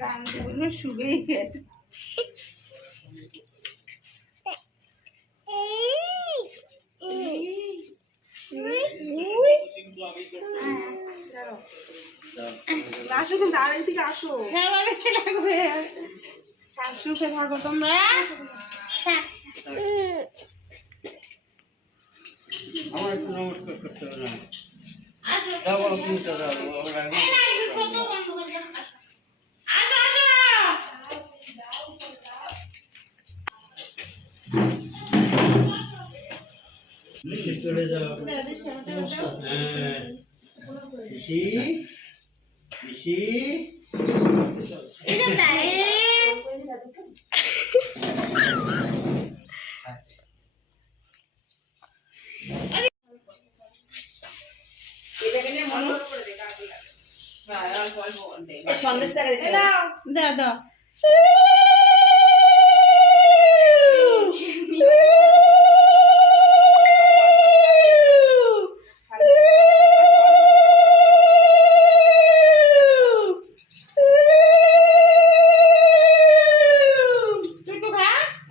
গানগুলো শুবেই গেছে। আসো কিন্তু আড়াই থেকে আসো, লাগবে সুখে থাকো তোমরা। আমার একটু নমস্কার করতে হবে না। চলে যাও। হ্যাঁ পিসি পিসি সন্দেশটা দাও দাও।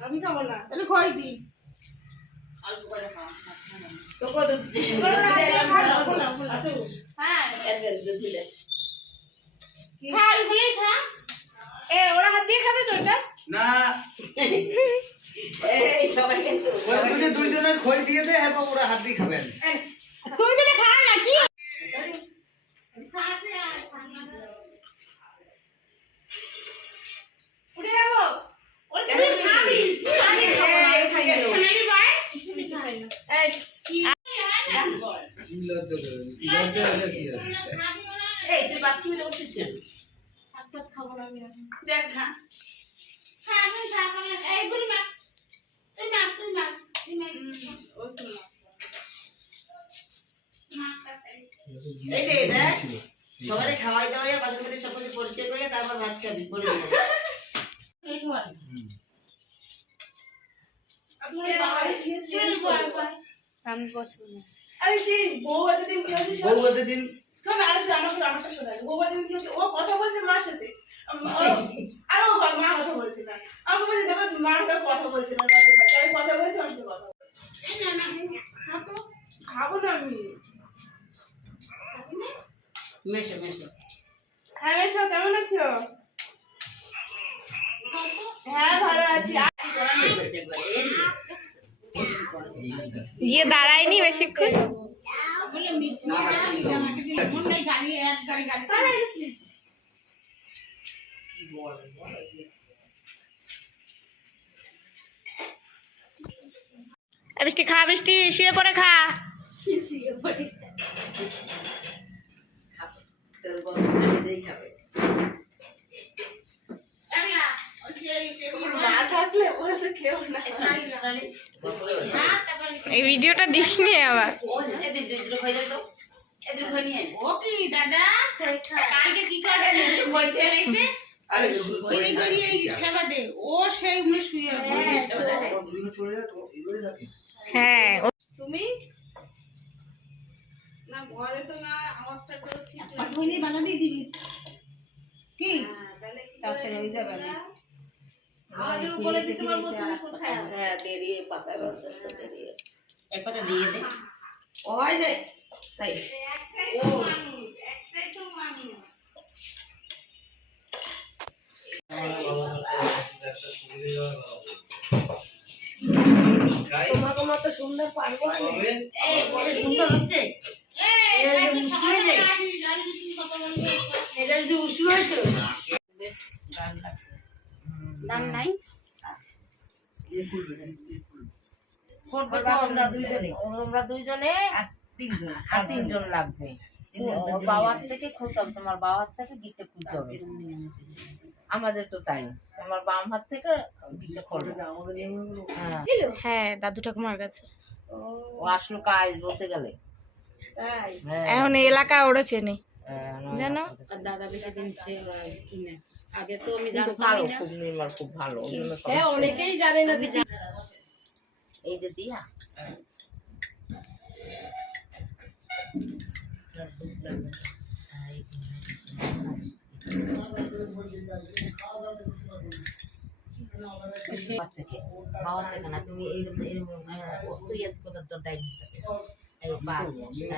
আমি খাবো না, তাহলে খোয়াই দিই। ওরা হাত দিয়ে খাবে তো এটা না। দুইজনের খই দিয়ে দে, হ্যাঁ ওরা হাত দিয়ে খাবেন। তুমি তো খা না কি উঠে যাবো। খাবো না আমি দেখ খা। সবাই খাওয়াই দাওয়াই বাসন মধ্যে সব কিছু পরিষ্কার করে তারপর ভাত খাবি বলে আমি বসবো না। আরে সেই বউবাদের দিন কি হচ্ছে? বউবাদের দিন শোন, আরে আমারটা শোনাই। বউবাদের দিন কি হচ্ছে? ও কথা বলছে মার সাথে, আর ও মা কথা বলছে না। আমাকে বলছে দেখো মার সাথে কথা বলছে না, আমি কথা বলছি, আমার সাথে কথা বলছে। খাবো না আমি। মেশো মেশো। হ্যাঁ মেশো, কেমন আছো? হ্যাঁ ভালো আছি। গিয়ে দাঁড়ায়নি বেশিক্ষণ। বৃষ্টি খা, বৃষ্টি শুয়ে পড়ে খা। এই ভিডিওটা দিস নি আবার। ও কি দাদা কালকে কি করে বলতে লাগছে? ওই করি এই সেবা দে, ও সেই উনি শুয়ে হ্যাঁ তুমি না ঘরে তো না, আওয়াজটা তো ঠিক না। ধনি বানা দিয়ে দিবি কি তাহলে কি তাতে হয়ে যাবে না। আজও বলে দিতে পারবো তুমি কোথায় আছো। হ্যাঁ দেরি পাতায় বাসা দেরি এক পাতা দিয়ে দে। ওই রে তাই একটাই তো মানুষ, একটাই তো মানুষ। তোমাকে মতো সুন্দর পারবো না। সুন্দর হচ্ছে। দাম নাই। আমরা দুইজনে আর তিনজন লাগবে। বাবার থেকে খুলতে হবে, তোমার বাবার থেকে গিটে খুলতে হবে। আমাদের তো তাই, আমার বাম হাত থেকে গিটে খুলবে। হ্যাঁ দাদু ঠাকুমার কাছে। ও আসলো কাজ বসে গেলে। এখন এই এলাকা ওরা চেনে জানো। দাদা বেশি দিন কিনে আগে তো আমি ভালো, খুব নির্মল, খুব ভালো। অনেকেই জানে না। এই যে দিয়া থেকে খাওয়ার থেকে না তুমি এইরকম এরকম তুই এত কথা তোর ডাইনি এই পা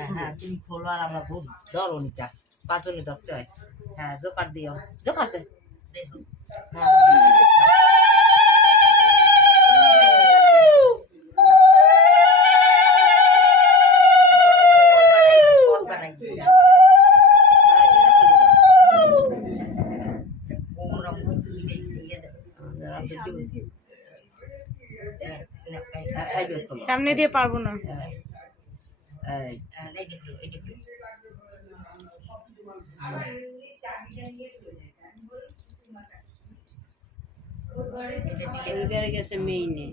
হ্যাঁ তুমি খোলো আর আমরা খুব ধরো নিটা পাঁচনি ধরতে হয় হ্যাঁ জোকার দিও জোকার দে হ্যাঁ সামনে দিয়ে পারবো না। এবারে গেছে মেইনে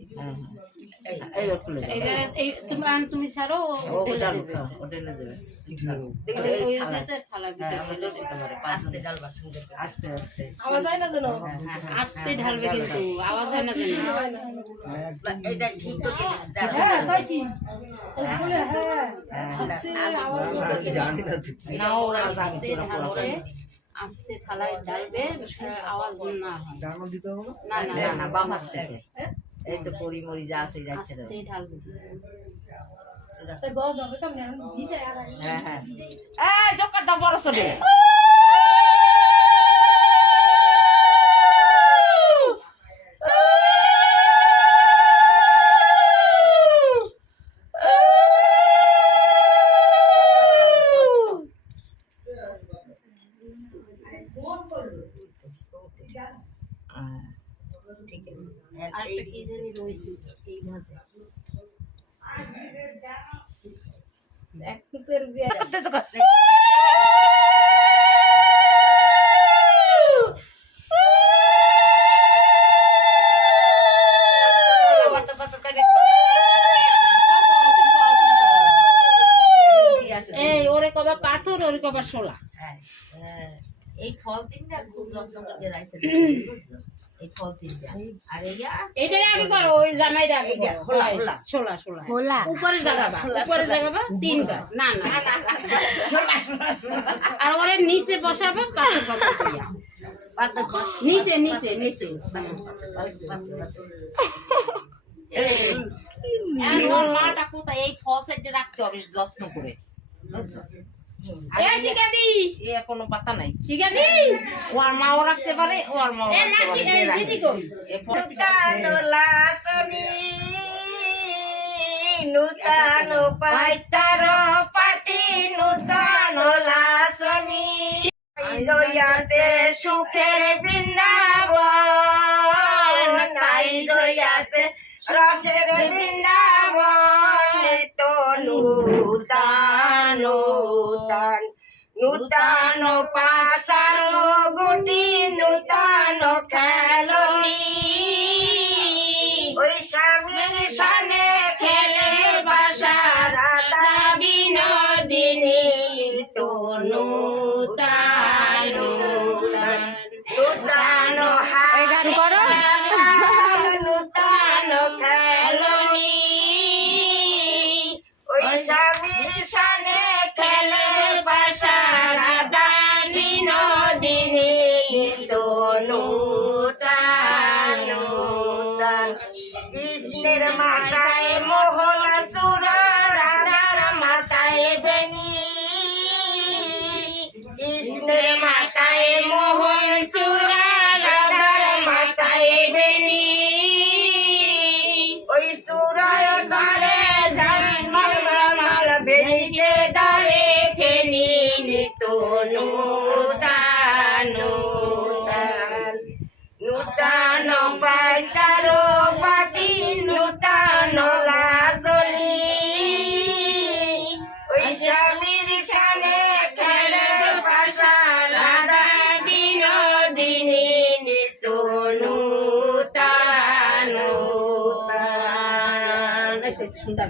এবারে তুমি ছাড়ো ওটা থালা আস্তে আস্তে আওয়াজ হয় না যেন আস্তে ঢালবে কিন্তু আওয়াজ হয় না যেন হ্যাঁ তাই কি না ওরা জানি আস্তে তোরা ঢালবে আস্তে থালায় ঢালবে আওয়াজ না হয় না না না না বাম হাত থেকে এই তো পরি মরি যা আছে যাচ্ছে না আস্তে ঢালবে তাই বস হবে কেমন আমি ভিজে আর হ্যাঁ হ্যাঁ এই জোকার দাও বড় সরে আরেকটা কি জানি রয়েছে এই মাঝে এক ফুটের বিয়ে এই ওরে কবা পাথর ওরে কবা শোলা এই ফল তিনটা খুব যত্ন করে রাখতে এই ফল তিনটা আর এইটা আগে করো ওই জামাইটা আগে করো শোলা শোলা হোলা উপরে জাগাবা তিনটা না না আর ওরে নিচে বসাবা পাথর পাথর দিয়া নিচে নিচে নিচে ওর মাটা কোথায় এই ফল সাইডে রাখতে হবে যত্ন করে বুঝছো এ শিখাদি এ কোনো পাতা নাই শিখাদি ওর মাও রাখতে পারে ওর মাও এ মাসি এই দিদি কই নূতন পাইতার পাটি নূতন লাসনি জয়াতে সুখের বৃন্দাবন নাই জয়াতে রসের বৃন্দাবন তো নূতন নূতন নূতন পাশার গুটি নূতন খেলনি ওই স্বামীর সানে খেলে বাসা রাধা বিনোদিনী তো নূতন নূতন নূতন গান করো। নূতন খেলনি ওই স্বামীর সানে খেলে বাসা রাধা বিনোদিনী তো নূতন নূতন কৃষ্ণের মাথায় মোহন সুরা রাধার মাথায় বেনি কৃষ্ণের মাথায় মোহন সুরা রাধার মাথায় বেনি ওই সুরায় ঘরে জন্মাল ব্রহ্মাল বেনিতে দাঁড়ে ফেনি নিতো নূতন নূতন নূতন পাইতার বাটি নূতন লাজলি ওই স্বামীর সানে খেলে পাশা রাধা বিনোদিনী নিত নূতন নূতন সুন্দর